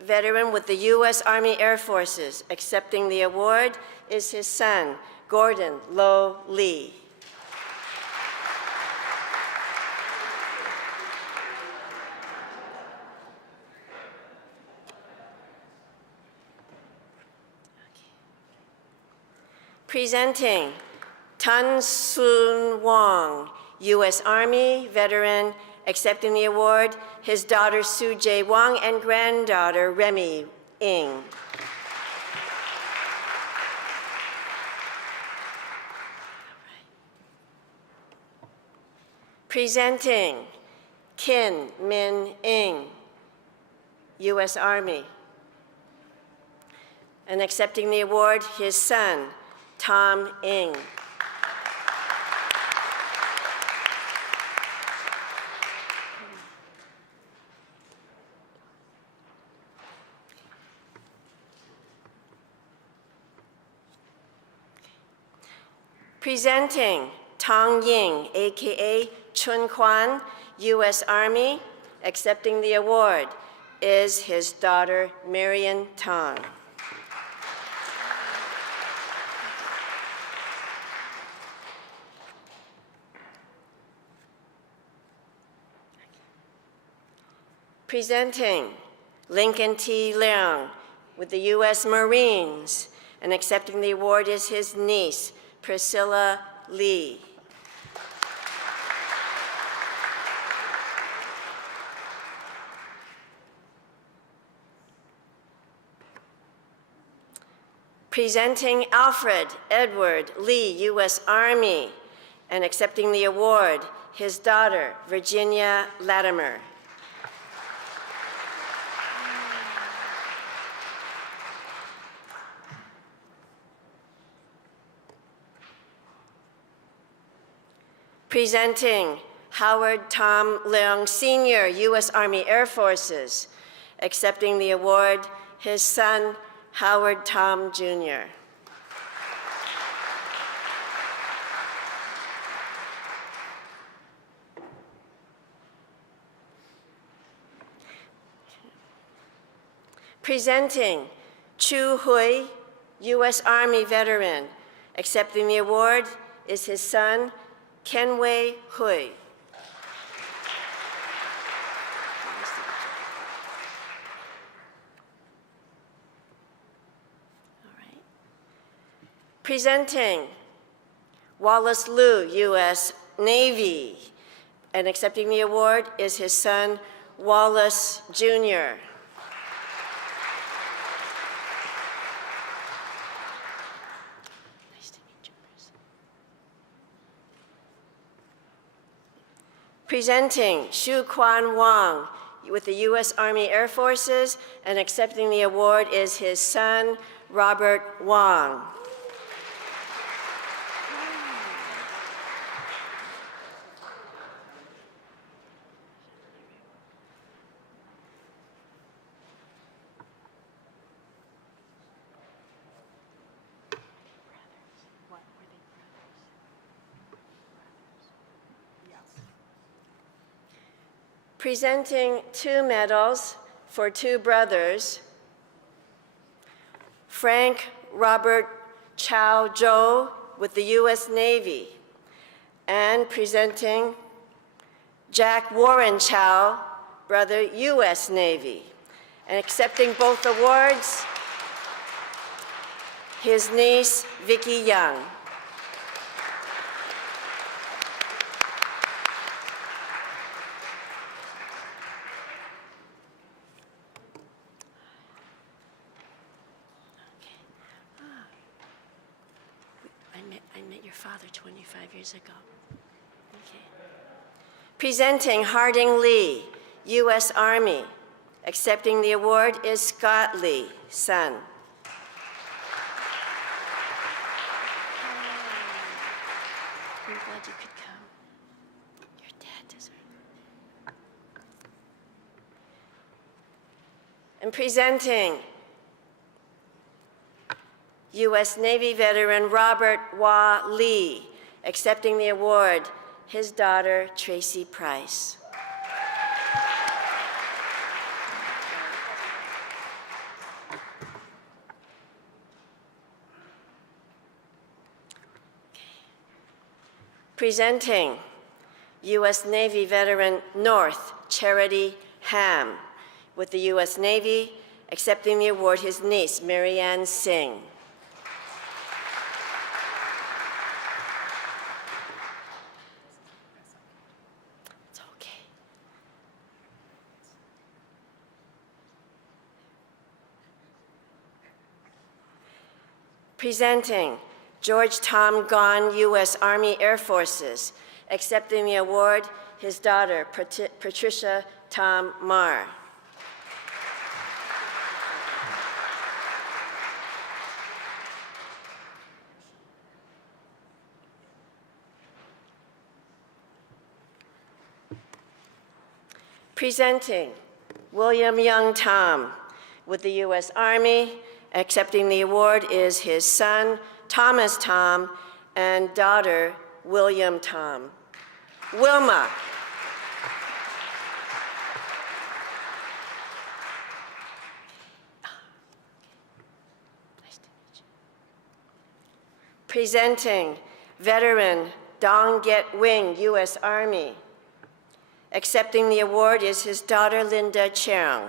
veteran with the U.S. Army Air Forces. Accepting the award is his son, Gordon Lo Lee. Presenting Tan Soon Wong, U.S. Army veteran. Accepting the award, his daughter Sue J. Wong and granddaughter Remy Ng. Presenting Kin Min Ng, U.S. Army. And accepting the award, his son, Tom Ng. Presenting Tong Ying, A.K.A. Chun Kwan, U.S. Army. Accepting the award is his daughter, Marion Tong. Presenting Lincoln T. Leung with the U.S. Marines, and accepting the award is his niece, Priscilla Lee. Presenting Alfred Edward Lee, U.S. Army, and accepting the award, his daughter, Virginia Latimer. Presenting Howard Tom Leung Sr., U.S. Army Air Forces. Accepting the award, his son, Howard Tom Jr. Presenting Chu Hui, U.S. Army veteran. Accepting the award is his son, Kenwei Hui. All right. Presenting Wallace Liu, U.S. Navy, and accepting the award is his son, Wallace Jr. Presenting Shu Quan Wong with the U.S. Army Air Forces, and accepting the award is his son, Robert Wong. Presenting 2 medals for 2 brothers, Frank Robert Chow Zhou with the U.S. Navy, and presenting Jack Warren Chow, brother, U.S. Navy. And accepting both awards, his niece, Vicki Young. I met your father 25 years ago. Okay. Presenting Harding Lee, U.S. Army. Accepting the award is Scott Lee, son. I'm glad you could come. Your dad deserves it. And presenting U.S. Navy veteran Robert Wah Lee, accepting the award, his daughter Tracy Price. Presenting U.S. Navy veteran North Charity Ham with the U.S. Navy, accepting the award, his niece Marianne Singh. It's okay. Presenting George Tom Gahn, U.S. Army Air Forces, accepting the award, his daughter, Patricia Tom Marr. Presenting William Young Tom with the U.S. Army, accepting the award is his son, Thomas Tom, and daughter, William Tom. Wilma. Nice to meet you. Presenting veteran Dong Get Wing, U.S. Army. Accepting the award is his daughter, Linda Cheung.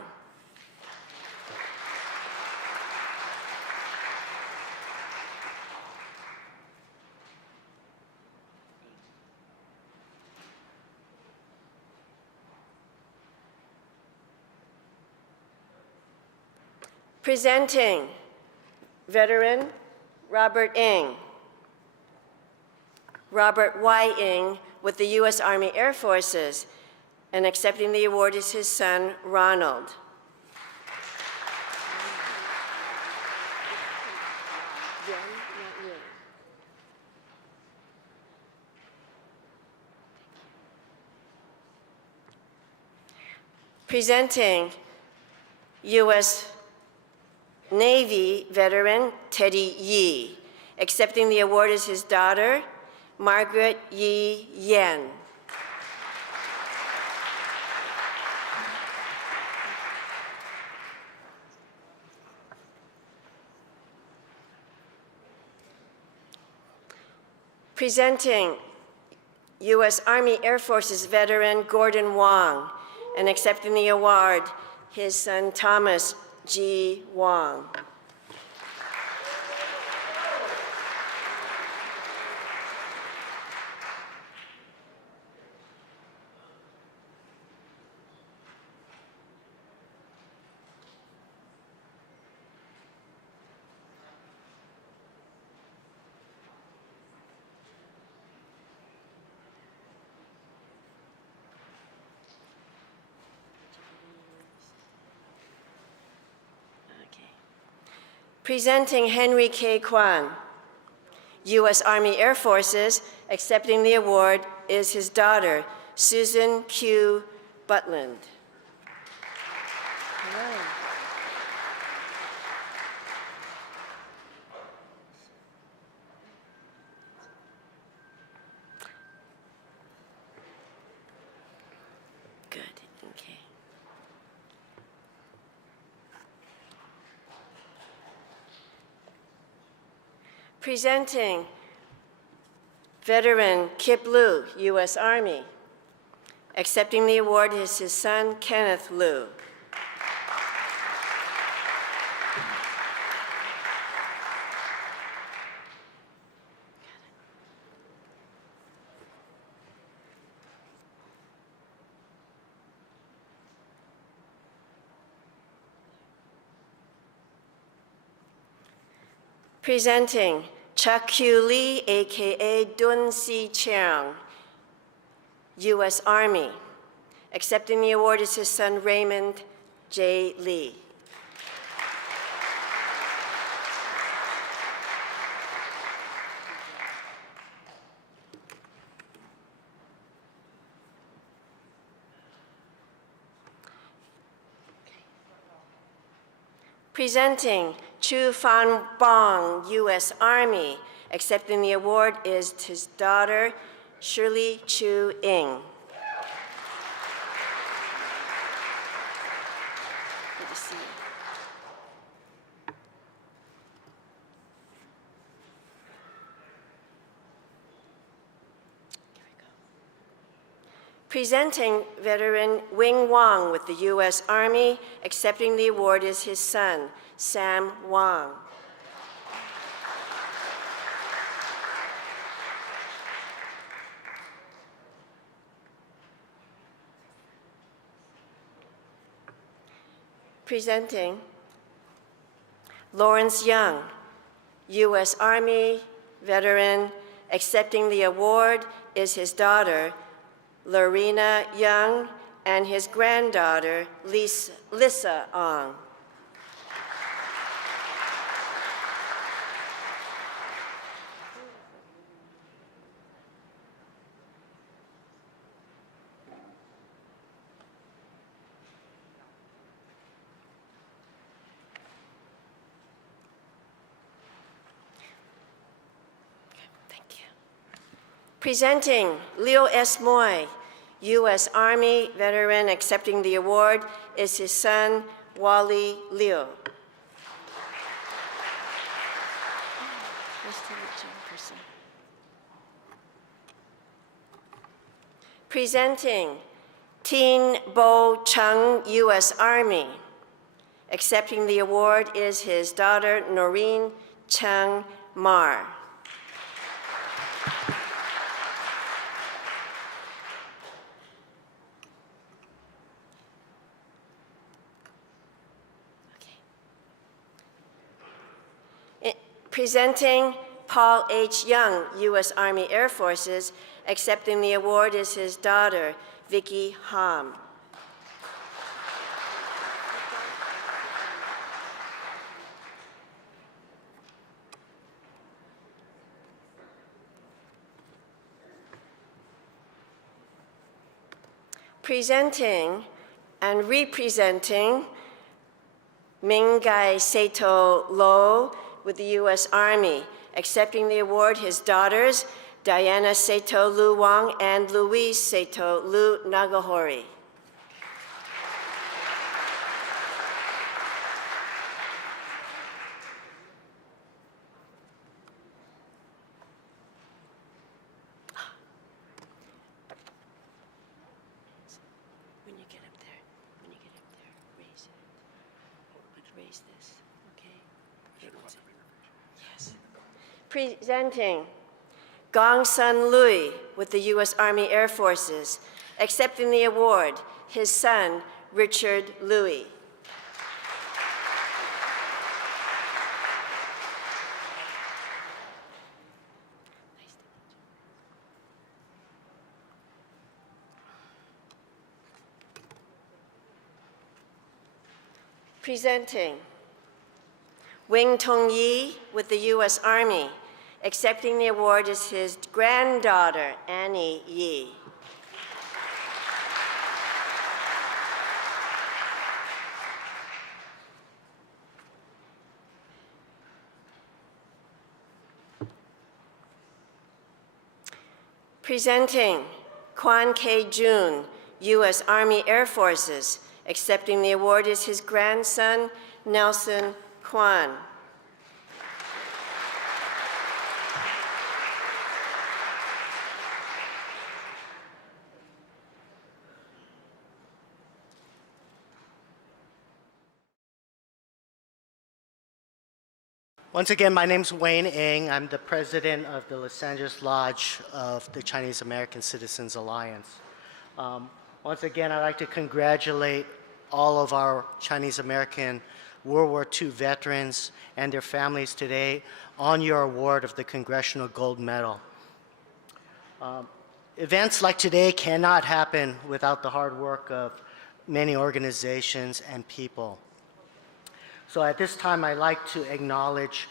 Presenting veteran Robert Ng. Robert Y. Ng with the U.S. Army Air Forces, and accepting the award is his son, Ronald. Presenting U.S. Navy veteran Teddy Yee. Accepting the award is his daughter, Margaret Yee Yen. Presenting U.S. Army Air Forces veteran Gordon Wong, and accepting the award, his son Thomas G. Wong. Presenting Henry K. Kwan, U.S. Army Air Forces. Accepting the award is his daughter, Susan Q. Butland. Hello. Good, okay. Presenting veteran Kip Liu, U.S. Army. Accepting the award is his son, Kenneth Liu. Presenting Chuck Q. Lee, a.k.a. Dun Si Cheong, U.S. Army. Accepting the award is his son, Raymond J. Lee. Presenting Chu Fan Bong, U.S. Army. Accepting the award is his daughter, Shirley Chu Ing. Good to see you. Here we go. Presenting veteran Wing Wong with the U.S. Army. Accepting the award is his son, Sam Wong. Presenting Lawrence Young, U.S. Army veteran. Accepting the award is his daughter, Lorena Young, and his granddaughter, Lissa Ong. Presenting Leo S. Moy, U.S. Army veteran. Accepting the award is his son, Wally Leo. Nice to meet you in person. Presenting Tin Bo Chung, U.S. Army. Accepting the award is his daughter, Noreen Chung Mar. Presenting Paul H. Young, U.S. Army Air Forces. Accepting the award is his daughter, Vicki Ham. Presenting and representing Mingai Seto Lo with the U.S. Army. Accepting the award, his daughters, Diana Seto Lu Wong and Louise Seto Lu Nagahori. When you get up there, raise it. Raise this, okay? Yes. Presenting Gong Sun Lui with the U.S. Army Air Forces. Accepting the award, his son, Richard Louis. Presenting Wing Tong Yi with the U.S. Army. Accepting the award is his granddaughter, Annie Yi. Presenting Kwan K. Jun, U.S. Army Air Forces. Accepting the award is his grandson, Nelson Kwan. Once again, my name's Wayne Ng. I'm the president of the Los Angeles Lodge of the Chinese American Citizens Alliance. Once again, I'd like to congratulate all of our Chinese American World War II veterans and their families today on your award of the Congressional Gold Medal. Events like today cannot happen without the hard work of many organizations and people. So at this time, I'd like to acknowledge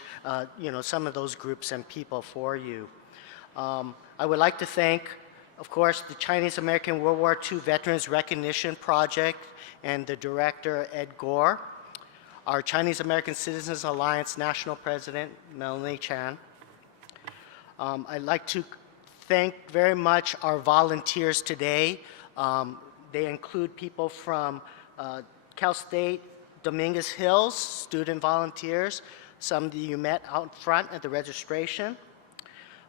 some of those groups and people for you. I would like to thank, of course, the Chinese American World War II Veterans Recognition Project and the director, Ed Gore, our Chinese American Citizens Alliance National President, Melanie Chan. I'd like to thank very much our volunteers today. They include people from Cal State, Dominguez Hills, student volunteers, some that you met out front at the registration.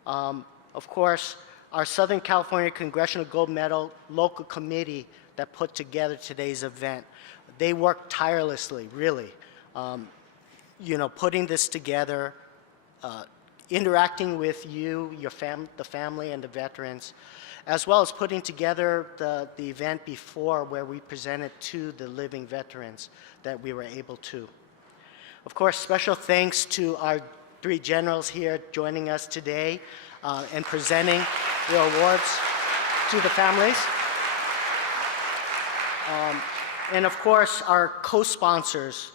Of course, our Southern California Congressional Gold Medal local committee that put together today's event. They worked tirelessly, really, putting this together, interacting with you, the family, and the veterans, as well as putting together the event before where we presented to the living veterans that we were able to. Of course, special thanks to our 3 generals here joining us today and presenting the awards to the families. And of course, our co-sponsors,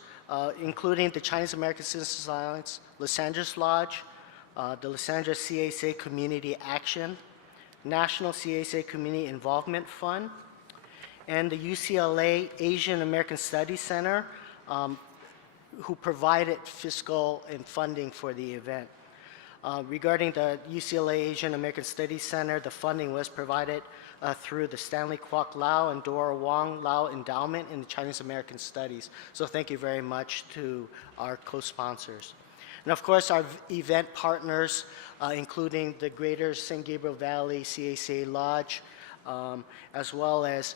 including the Chinese American Citizens Alliance, Los Angeles Lodge, the Los Angeles C.A.C.A. Community Action, National C.A.C.A. Community Involvement Fund, and the UCLA Asian American Studies Center, who provided fiscal and funding for the event. Regarding the UCLA Asian American Studies Center, the funding was provided through the Stanley Kwok Lau and Dora Wong Lau Endowment in Chinese American Studies. So thank you very much to our co-sponsors. And of course, our event partners, including the Greater San Gabriel Valley C.A.C.A. Lodge, as well as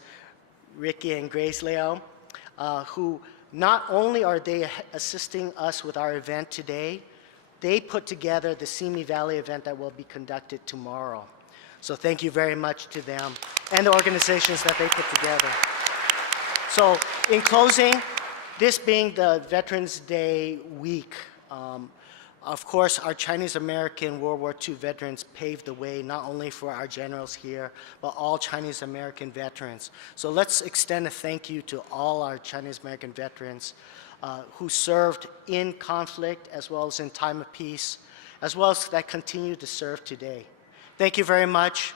Ricky and Grace Leo, who not only are they assisting us with our event today, they put together the Simi Valley event that will be conducted tomorrow. So thank you very much to them and the organizations that they put together. So in closing, this being the Veterans Day week, of course, our Chinese American World War II veterans paved the way not only for our generals here, but all Chinese American veterans. So let's extend a thank you to all our Chinese American veterans who served in conflict as well as in time of peace, as well as that continue to serve today. Thank you very much.